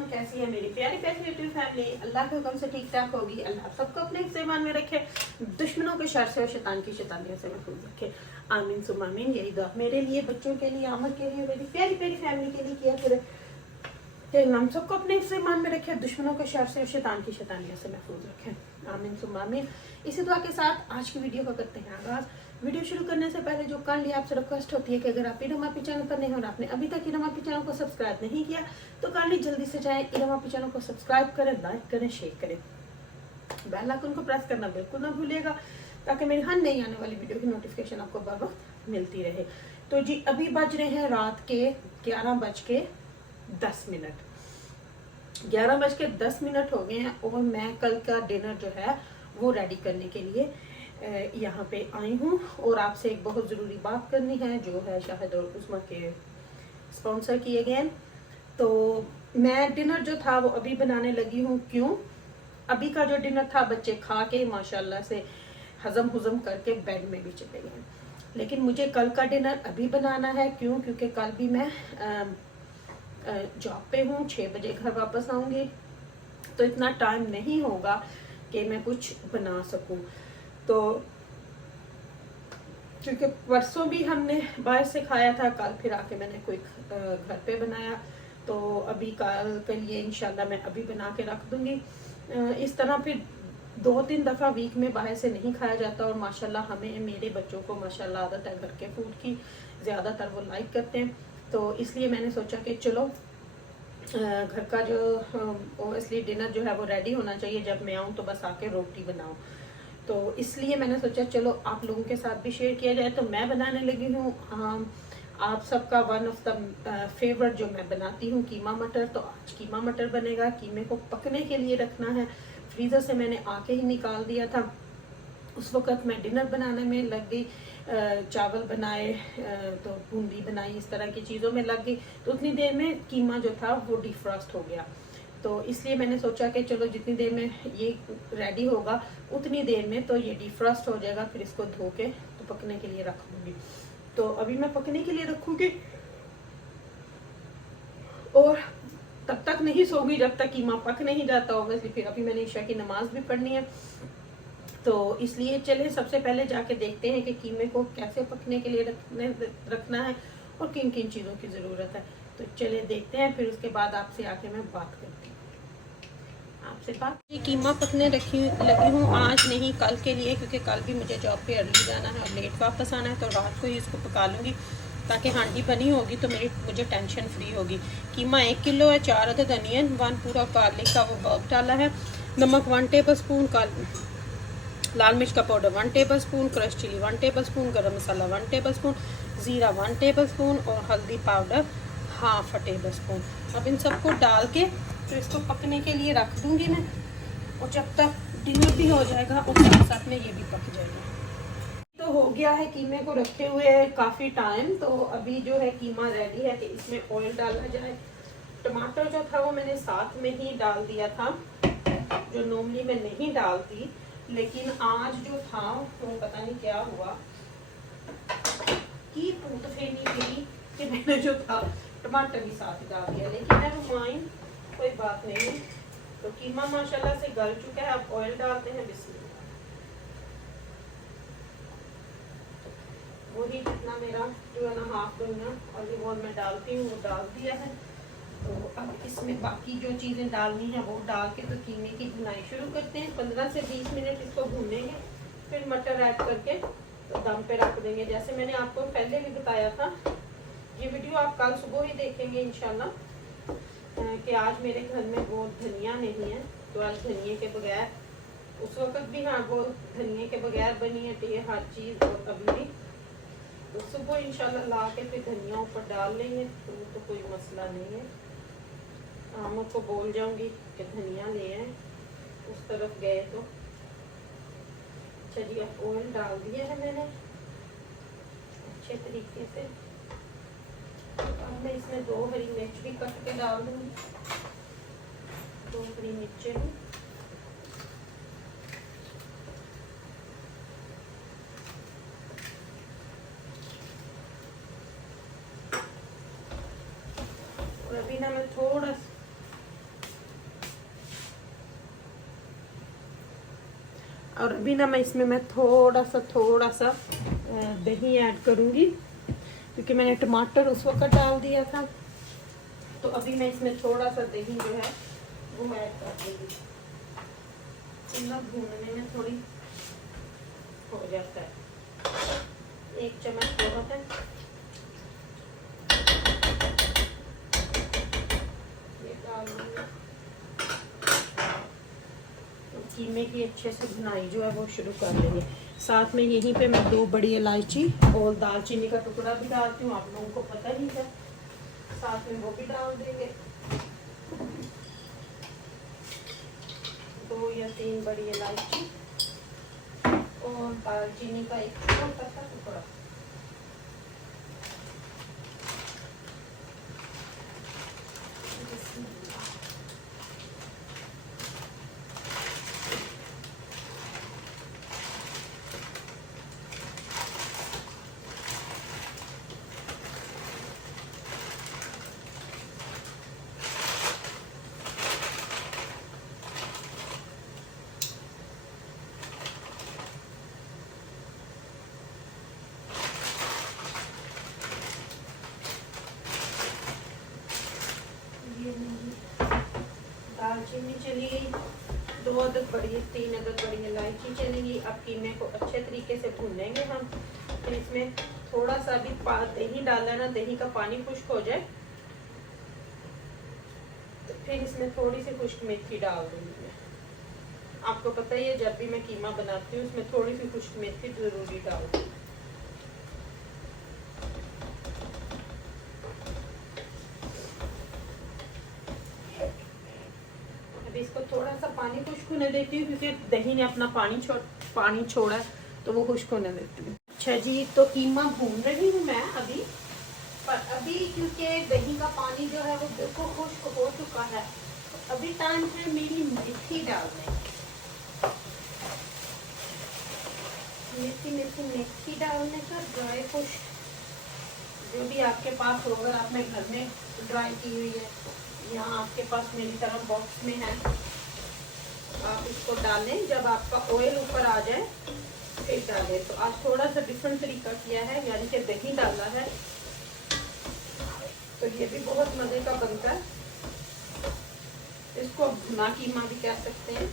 वालेकुम। कैसी है मेरी प्यारी प्यारी यूट्यूब फैमिली। अल्लाह के हुक्म से ठीक ठाक होगी। अल्लाह सबको अपने ईमान में रखे, दुश्मनों के शर से और शैतान की शैतानियों से महफूज रखे। आमीन सुम्मा आमीन। यही दुआ मेरे लिए, बच्चों के लिए, आमद के लिए, मेरी प्यारी प्यारी फैमिली के लिए किया करे कि हम सबको अपने ईमान में रखे, दुश्मनों के शर से और शैतान की शैतानियों से महफूज रखे। आमीन सुम्मा आमीन। इसी दुआ के साथ आज की वीडियो को करते हैं आगाज। वीडियो शुरू करने से पहले जो कर लिया आपसे रिक्वेस्ट होती है कि अगर आप इरम आपी चैनल पर नहीं हो और आपने अभी तक इरम आपी चैनल को सब्सक्राइब नहीं किया तो कर ली, जल्दी से जाएं इरम आपी चैनल को सब्सक्राइब करें, लाइक करें, शेयर करें, बेल आइकन को प्रेस करना बिल्कुल ना भूलिएगा ताकि मेरी हर नई आने वाली वीडियो की नोटिफिकेशन आपको बर वक्त मिलती रहे। तो जी अभी बज रहे हैं रात के 11:10। 11:10 हो गए हैं और मैं कल का डिनर जो है वो रेडी करने के लिए यहाँ पे आई हूँ और आपसे एक बहुत ज़रूरी बात करनी है जो है शाहिद और उस्मा के स्पॉन्सर किए गए। तो मैं डिनर जो था वो अभी बनाने लगी हूँ। क्यों? अभी का जो डिनर था बच्चे खा के माशाल्लाह से हजम करके बेड में भी चले गए, लेकिन मुझे कल का डिनर अभी बनाना है। क्यों? क्योंकि कल भी मैं जॉब पे हूँ, 6 बजे घर वापस आऊँगी, तो इतना टाइम नहीं होगा कि मैं कुछ बना सकूँ। तो क्योंकि परसों भी हमने बाहर से खाया था, कल फिर आके मैंने कोई घर पे बनाया, तो अभी कल के लिए इंशाल्लाह मैं अभी बना के रख दूंगी। इस तरह फिर 2-3 दफ़ा वीक में बाहर से नहीं खाया जाता और माशाल्लाह हमें, मेरे बच्चों को माशाल्लाह आदत है घर के फूड की, ज़्यादातर वो लाइक करते हैं। तो इसलिए मैंने सोचा कि चलो घर का जो ओबियसली डिनर जो है वो रेडी होना चाहिए, जब मैं आऊँ तो बस आके रोटी बनाऊँ। तो इसलिए मैंने सोचा चलो आप लोगों के साथ भी शेयर किया जाए। तो मैं बनाने लगी हूँ आप सबका वन ऑफ द फेवरेट जो मैं बनाती हूँ, कीमा मटर। तो आज कीमा मटर बनेगा। कीमे को पकने के लिए रखना है, फ्रीज़र से मैंने आके ही निकाल दिया था। उस वक़्त मैं डिनर बनाने में लग गई, चावल बनाए तो बूंदी बनाई, इस तरह की चीज़ों में लग गई। तो उतनी देर में कीमा जो था वो डिफ्रॉस्ट हो गया। तो इसलिए मैंने सोचा कि चलो जितनी देर में ये रेडी होगा उतनी देर में तो ये डिफ्रॉस्ट हो जाएगा, फिर इसको धो के तो पकने के लिए रख दूँगी। तो अभी मैं पकने के लिए रखूँगी और तब तक नहीं सोगी जब तक कीमा पक नहीं जाता होगा। फिर अभी मैंने ईशा की नमाज भी पढ़नी है, तो इसलिए चले सबसे पहले जाके देखते हैं कि कीमे को कैसे पकने के लिए रखना है और किन किन चीज़ों की ज़रूरत है। तो चले देखते हैं, फिर उसके बाद आपसे आके मैं बात करती हूँ। आपसे बात, ये कीमा पकने लगी हूँ आज नहीं कल के लिए, क्योंकि कल भी मुझे जॉब पे अर्ली जाना है और लेट वापस आना है। तो रात को ही इसको पका लूँगी ताकि हांडी बनी होगी तो मुझे टेंशन फ्री होगी। कीमा 1 किलो है, 4 अदद अनियन, 1 पूरा गार्लिक का वो बल्ब डाला है, नमक 1 टेबल स्पून, लाल मिर्च का powder 1 table spoon, crush chilli 1 table spoon, garam masala 1 table spoon, ज़ीरा 1 टेबल स्पून और हल्दी पाउडर 1/2 टेबल स्पून। अब इन सबको डाल के तो इसको पकने के लिए रख दूंगी मैं, और जब तक डिनर भी हो जाएगा और साथ साथ में ये भी पक जाएगा। तो हो गया है कीमे को रखे हुए काफ़ी टाइम। तो अभी जो है कीमा रेडी है कि इसमें ऑयल डाला जाए। टमाटर जो था वो मैंने साथ में ही डाल दिया था, जो नॉर्मली मैं नहीं डालती, लेकिन आज जो था वो पता नहीं क्या हुआ कि टूट फेनी मेरी कि मैंने जो था टमाटर भी साथ डाल दिया, लेकिन मैं माइन कोई बात नहीं। तो कीमा माशाल्लाह से गल चुका है। अब ऑयल डालते हैं, बिस्मिल्लाह। वही जितना मेरा 2.5 ऑलिव ऑयल मैं डालती हूँ वो डाल दिया है। तो अब इसमें बाकी जो चीज़ें डालनी है वो डाल के तो कीमे की भुनाई शुरू करते हैं। 15 से 20 मिनट इसको भूनेंगे, फिर मटर ऐड करके तो दम पे रख देंगे। जैसे मैंने आपको पहले भी बताया था, ये वीडियो आप कल सुबह ही देखेंगे इंशाल्लाह, कि आज मेरे घर में वो धनिया नहीं है, तो आज धनिए के बगैर, उस वक्त भी हाँ वो धनिए के बगैर बनी है हर चीज़, और अभी भी तो सुबह इंशाल्लाह ला के फिर धनिया ऊपर डाल लेंगे, तो कोई मसला नहीं है। आमों को बोल जाऊंगी कि धनिया ले आए, उस तरफ गए तो। चलिए अब ऑयल डाल दिया है मैंने अच्छे तरीके से। अब मैं इसमें 2 हरी मिर्च भी कट के डाल दूंगी, 2 हरी मिर्चें भी। और अभी ना मैं थोड़ा और अभी ना मैं इसमें थोड़ा सा दही ऐड करूँगी, क्योंकि मैंने टमाटर उस वक्त डाल दिया था। तो अभी मैं इसमें थोड़ा सा दही जो है वो ऐड कर दूँगी। भूनने में थोड़ी हो जाता है, 1 चम्मच बहुत है। ये डाल दूँगी। कीमे की अच्छे से भुनाई जो है वो शुरू कर लेंगे। साथ में यहीं पे मैं 2 बड़ी इलायची और दालचीनी का टुकड़ा भी डालती हूँ, आप लोगों को पता ही है। साथ में वो भी डाल देंगे। 2 या 3 बड़ी इलायची और दालचीनी का एक छोटा सा टुकड़ा। दालचीनी चली गई, 2 अदद बड़ी 3 अदद बड़ी इलायची चलेगी। अब कीमे को अच्छे तरीके से भूनेंगे हम। फिर इसमें थोड़ा सा भी दही डाला ना, दही का पानी खुश्क हो जाए तो फिर इसमें थोड़ी सी खुश्क मेथी डाल दूंगी मैं। आपको पता ही है जब भी मैं कीमा बनाती हूँ उसमें थोड़ी सी खुश्क मेथी जरूरी डालती हूँ। इसको थोड़ा सा पानी खुश्क होने देती हूँ, क्योंकि दही ने अपना पानी छोड़ा है, तो वो खुश्क होने देती हूँ। अच्छा जी, तो कीमा भून रही हूँ मैं अभी। पर अभी क्योंकि दही का पानी जो है वो बिल्कुल खुश्क हो चुका है, तो अभी टाइम है मेरी मेथी डालने। मेथी डालने का ड्राई खुश्क जो भी आपके पास हो, अगर आपने घर में ड्राई की हुई है या आपके पास मेरी तरह बॉक्स में है, आप इसको डालें। जब आपका ऑयल ऊपर आ जाए फिर डालें। तो आज थोड़ा सा डिफरेंट तरीका किया है, यानी कि दही डाला है, तो ये भी बहुत मज़े का बनता है। इसको भुना कीमा भी कह सकते हैं।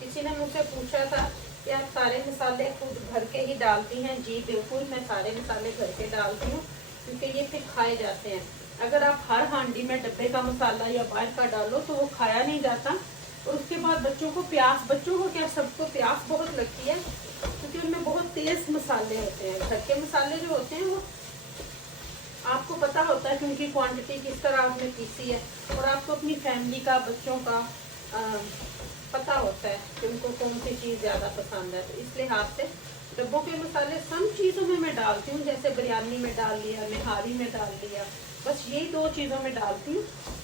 किसी ने मुझसे पूछा था कि आप सारे मसाले खुद घर के ही डालती हैं? जी बिल्कुल, मैं सारे मसाले घर के डालती हूँ, क्योंकि ये फिर खाए जाते हैं। अगर आप हर हांडी में डब्बे का मसाला या बाहर का डालो तो वो खाया नहीं जाता। और उसके बाद बच्चों को क्या सबको प्यास बहुत लगती है, क्योंकि उनमें बहुत तेज मसाले होते हैं। घर के मसाले जो होते हैं वो आपको पता होता है कि उनकी क्वांटिटी किस तरह आपने पीसी है, और आपको अपनी फैमिली का, बच्चों का पता होता है कि उनको कौन सी चीज़ ज़्यादा पसंद है। तो इस लिहाज से डब्बों के मसाले सब चीज़ों में मैं डालती हूँ, जैसे बिरयानी में डाल लिया, निहारी में डाल लिया, बस यही 2 चीज़ों में डालती हूँ,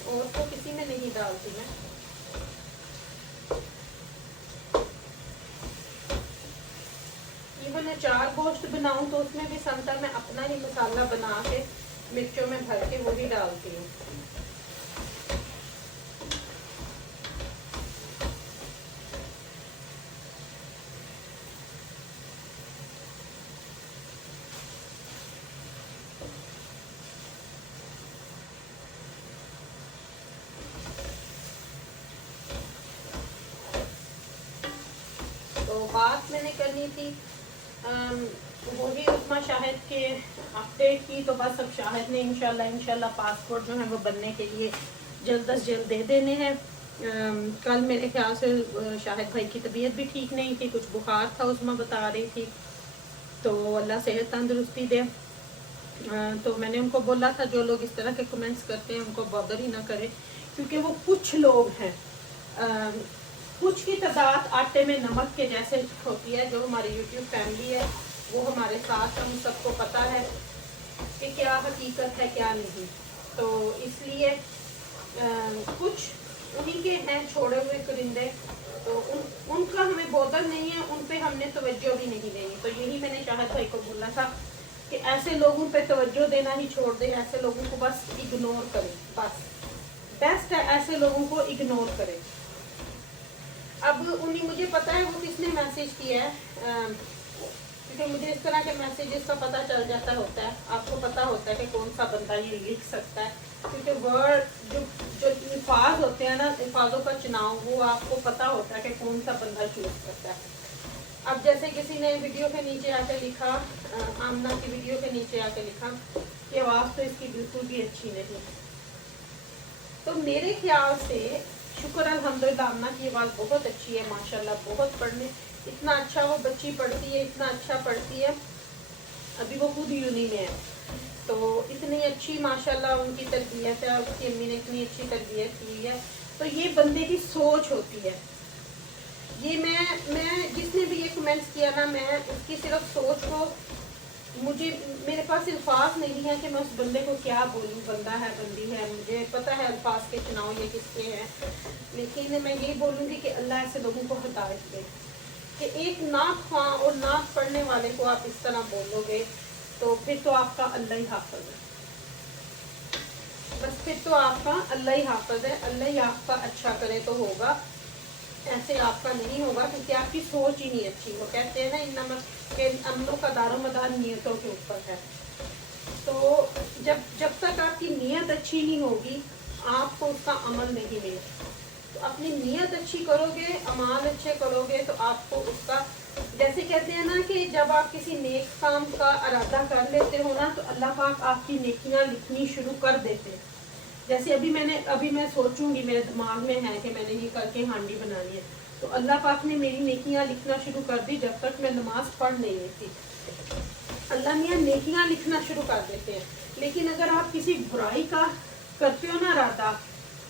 और तो किसी में नहीं डालती मैं। इवन अचार गोश्त बनाऊँ तो उसमें भी समटा मैं अपना ही मसाला बना के मिर्चों में भर के वही डालती हूँ। तो बात मैंने करनी थी वही उस्मा शाहिद के अपडेट की। तो बस अब शाहिद ने इंशाल्लाह पासपोर्ट जो है वो बनने के लिए जल्द अज जल्द दे देने हैं। कल मेरे ख्याल से शाहिद भाई की तबीयत भी ठीक नहीं थी, कुछ बुखार था, उस्मा बता रही थी। तो अल्लाह सेहत तंदुरुस्ती दे। तो मैंने उनको बोला था जो लोग इस तरह के कमेंट्स करते हैं उनको बॉदर ही ना करें, क्योंकि वो कुछ लोग हैं, कुछ की तादाद आटे में नमक के जैसे होती है। जो हमारी यूट्यूब फैमिली है वो हमारे साथ, हम सबको पता है कि क्या हकीकत है क्या नहीं। तो इसलिए कुछ उन्हीं के हैं छोड़े हुए परिंदे, तो उनका हमें बॉदर नहीं है, उन पे हमने तवज्जो भी नहीं देनी। तो यही मैंने शाहिद भाई को बोला था कि ऐसे लोगों पे तवज्जो देना ही छोड़ दे, ऐसे लोगों को बस इग्नोर करें, बस बेस्ट है ऐसे लोगों को इग्नोर करें। अब उन्हीं, मुझे पता है वो किसने मैसेज किया है, क्योंकि मुझे इस तरह के मैसेजेस का पता चल जाता होता है। आपको पता होता है कि कौन सा बंदा ये लिख सकता है, क्योंकि वर्ड जो जो अल्फाज होते हैं ना, अल्फाजों का चुनाव वो आपको पता होता है कि कौन सा बंदा चूज करता है। अब जैसे किसी ने वीडियो के नीचे आके लिखा, आमना की वीडियो के नीचे आके लिखा कि आवाज़ तो इसकी बिल्कुल भी अच्छी नहीं। तो मेरे ख्याल से शुक्र अल्हम्दुलिल्लाह, आमना की आवाज़ बहुत अच्छी है माशाल्लाह, बहुत पढ़ने, इतना अच्छा वो बच्ची पढ़ती है, इतना अच्छा पढ़ती है। अभी वो खुद यूनी में है, तो इतनी अच्छी माशाल्लाह उनकी तरबियत है, उसकी अम्मी ने इतनी अच्छी तरबियत की है। तो ये बंदे की सोच होती है। ये मैं जिसने भी ये कमेंट्स किया ना, मैं उसकी सिर्फ सोच को, मुझे मेरे पास अल्फाज नहीं है कि मैं उस बंदे को क्या बोलूँ, बंदा है बंदी है, मुझे पता है अल्फाज के चुनाव ये किसके हैं, लेकिन मैं ये बोलूँगी कि अल्लाह ऐसे लोगों को हिदायत दे कि एक नात ख्वां और नात पढ़ने वाले को आप इस तरह बोलोगे तो फिर तो आपका अल्लाह ही हाफ़िज़ है, बस फिर तो आपका अल्लाह ही हाफ़िज़ है। अल्लाह ही आपका अच्छा करे तो होगा, ऐसे आपका नहीं होगा, क्योंकि आपकी सोच ही नहीं अच्छी। वो कहते हैं ना, इन के अमलों का दारोमदार नियतों के ऊपर है। तो जब तक आपकी नीयत अच्छी नहीं होगी, आपको उसका अमल नहीं मिलेगा। तो अपनी नीयत अच्छी करोगे, अमाल अच्छे करोगे, तो आपको उसका, जैसे कहते हैं ना कि जब आप किसी नेक काम का इरादा कर लेते हो ना, तो अल्लाह पाक आपकी नेकियां लिखनी शुरू कर देते हैं। जैसे अभी मैं सोचूंगी, मेरे दिमाग में है कि मैंने ये करके हांडी बनानी है, तो अल्लाह पाक ने मेरी नेकियां लिखना शुरू कर दी जब तक मैं नमाज पढ़ नहीं रही थी। अल्लाह मियाँ नेकियां लिखना शुरू कर देते हैं। लेकिन अगर आप किसी बुराई का करते हो ना इरादा,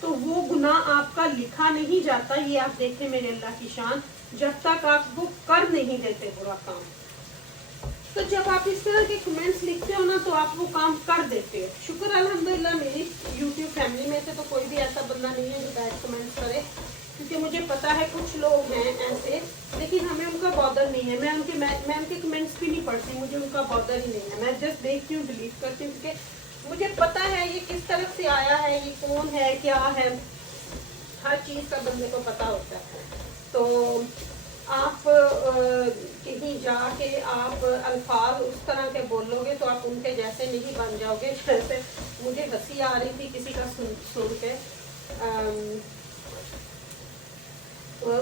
तो वो गुनाह आपका लिखा नहीं जाता। ये आप देखें मेरे अल्लाह की शान, जब तक आप वो कर नहीं देते बुरा काम। तो जब आप इस तरह के कमेंट्स लिखते हो ना, तो आप वो काम कर देते हो। शुक्र अल्हम्दुलिल्लाह, मेरी यूट्यूब फैमिली में से तो कोई भी ऐसा बंदा नहीं है जो बैड कमेंट्स करे, क्योंकि मुझे पता है कुछ लोग हैं ऐसे, लेकिन हमें उनका बॉदर नहीं है। मैं उनके कमेंट्स भी नहीं पढ़ती, मुझे उनका बॉदर ही नहीं है। मैं जस्ट देखती हूँ, डिलीट करती हूँ, क्योंकि मुझे पता है ये किस तरफ से आया है, ये कौन है, क्या है, हर चीज़ का बंदे को पता होता है। तो आप कहीं जाके आप अल्फाज उस तरह के बोलोगे तो आप उनके जैसे नहीं बन जाओगे। जैसे मुझे हंसी आ रही थी किसी का सुन के,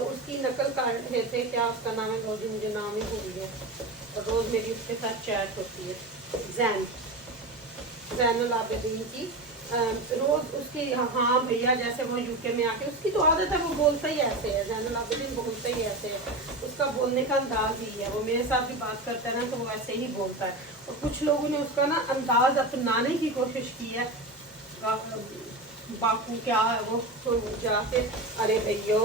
उसकी नकल कर रहे थे, क्या उसका नाम है, रोज मुझे नाम ही भूल गया, रोज़ मेरी उसके साथ चैट होती है, जैनुल आबिदीन की। रोज उसकी, हाँ भैया, जैसे वो यूके में आके, उसकी तो आदत है, वो बोलता ही ऐसे है, जैनुल आबिदीन बोलता ही ऐसे है, उसका बोलने का अंदाज ही है। वो मेरे साथ भी बात करता है ना, तो वो ऐसे ही बोलता है। और कुछ लोगों ने उसका ना अंदाज अपनाने की कोशिश की है, बापू क्या है वो, तो जाके अरे भैयो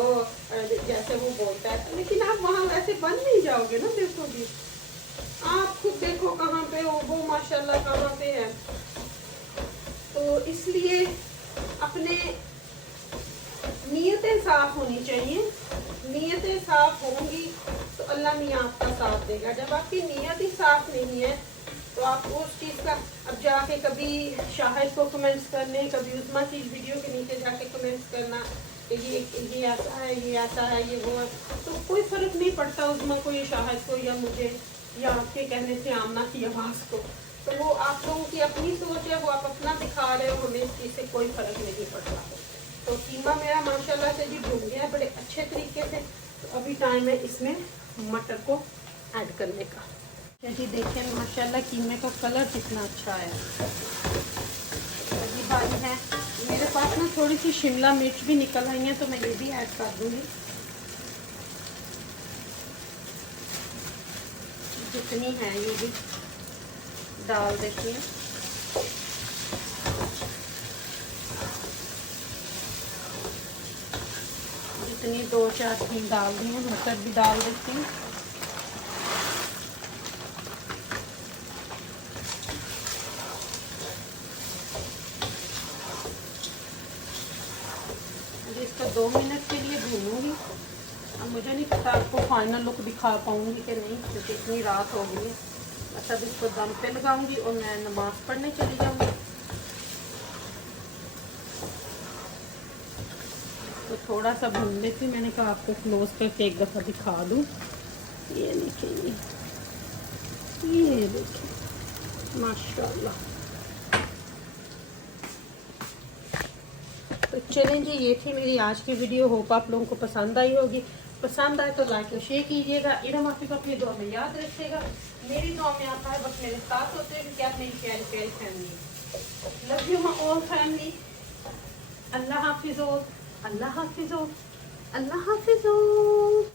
जैसे वो बोलता है, लेकिन आप वहाँ वैसे बन नहीं जाओगे ना। देखो भी, आप खुद देखो कहाँ पे हो, वो माशाल्लाह कहाँ पे है। तो इसलिए अपने नीयतें साफ होनी चाहिए। नीयतें साफ होंगी तो अल्लाह मियाँ आपका साथ देगा। जब आपकी नीयत ही साफ नहीं है, तो आप उस चीज़ का, अब जाके कभी शाहिद को कमेंट्स करने, कभी उस्मा की वीडियो के नीचे जाके कमेंट्स करना कि ये ऐसा है, ये ऐसा है, ये वो है, तो कोई फ़र्क नहीं पड़ता उस्मा को, ये शाहिद को, या मुझे, या आपके कहने से आमना की आवाज़ को। तो वो आप लोगों की अपनी सोच है, वो आप अपना दिखा रहे हो, हमें इस चीज़ से कोई फ़र्क नहीं पड़ता। तो कीमा मेरा माशाल्लाह से जी भून गया बड़े अच्छे तरीके से। तो अभी टाइम है इसमें मटर को ऐड करने का। जी देखें माशाल्लाह कीमे का कलर कितना अच्छा है। अभी बारी है, मेरे पास ना थोड़ी सी शिमला मिर्च भी निकल आई है, तो मैं ये भी ऐड कर दूँगी। जितनी है ये भी डाल देती हैं। जितनी 2-4 चीज़ डाल दी हैं, मटर भी डाल देती हूँ। इसको 2 मिनट के लिए भूनूंगी। अब मुझे नहीं पता आपको फाइनल लुक दिखा पाऊंगी कि नहीं, क्योंकि इतनी रात हो गई है। बस अब इसको दम पे लगाऊंगी और मैं नमाज़ पढ़ने चली जाऊंगी। तो थोड़ा थोड़ा सा भून लेती हूँ। मैंने कहा आपको क्लोज करके एक दफ़ा दिखा दूँ। ये देखिए, ये देखिए माशाल्लाह। तो चलें जी, ये थी मेरी आज की वीडियो। होप आप लोगों को पसंद आई होगी। पसंद आए तो लाइक और शेयर कीजिएगा। इरम आफी को अपनी दुआ में याद रखिएगा। मेरी दुआ में आता है बस मेरे साथ होते हैं कि आप मेरी प्यारी प्यारी family. Love you my all family. अल्लाह हाफिज़, अल्लाह हाफिज़, अल्लाह हाफिज़।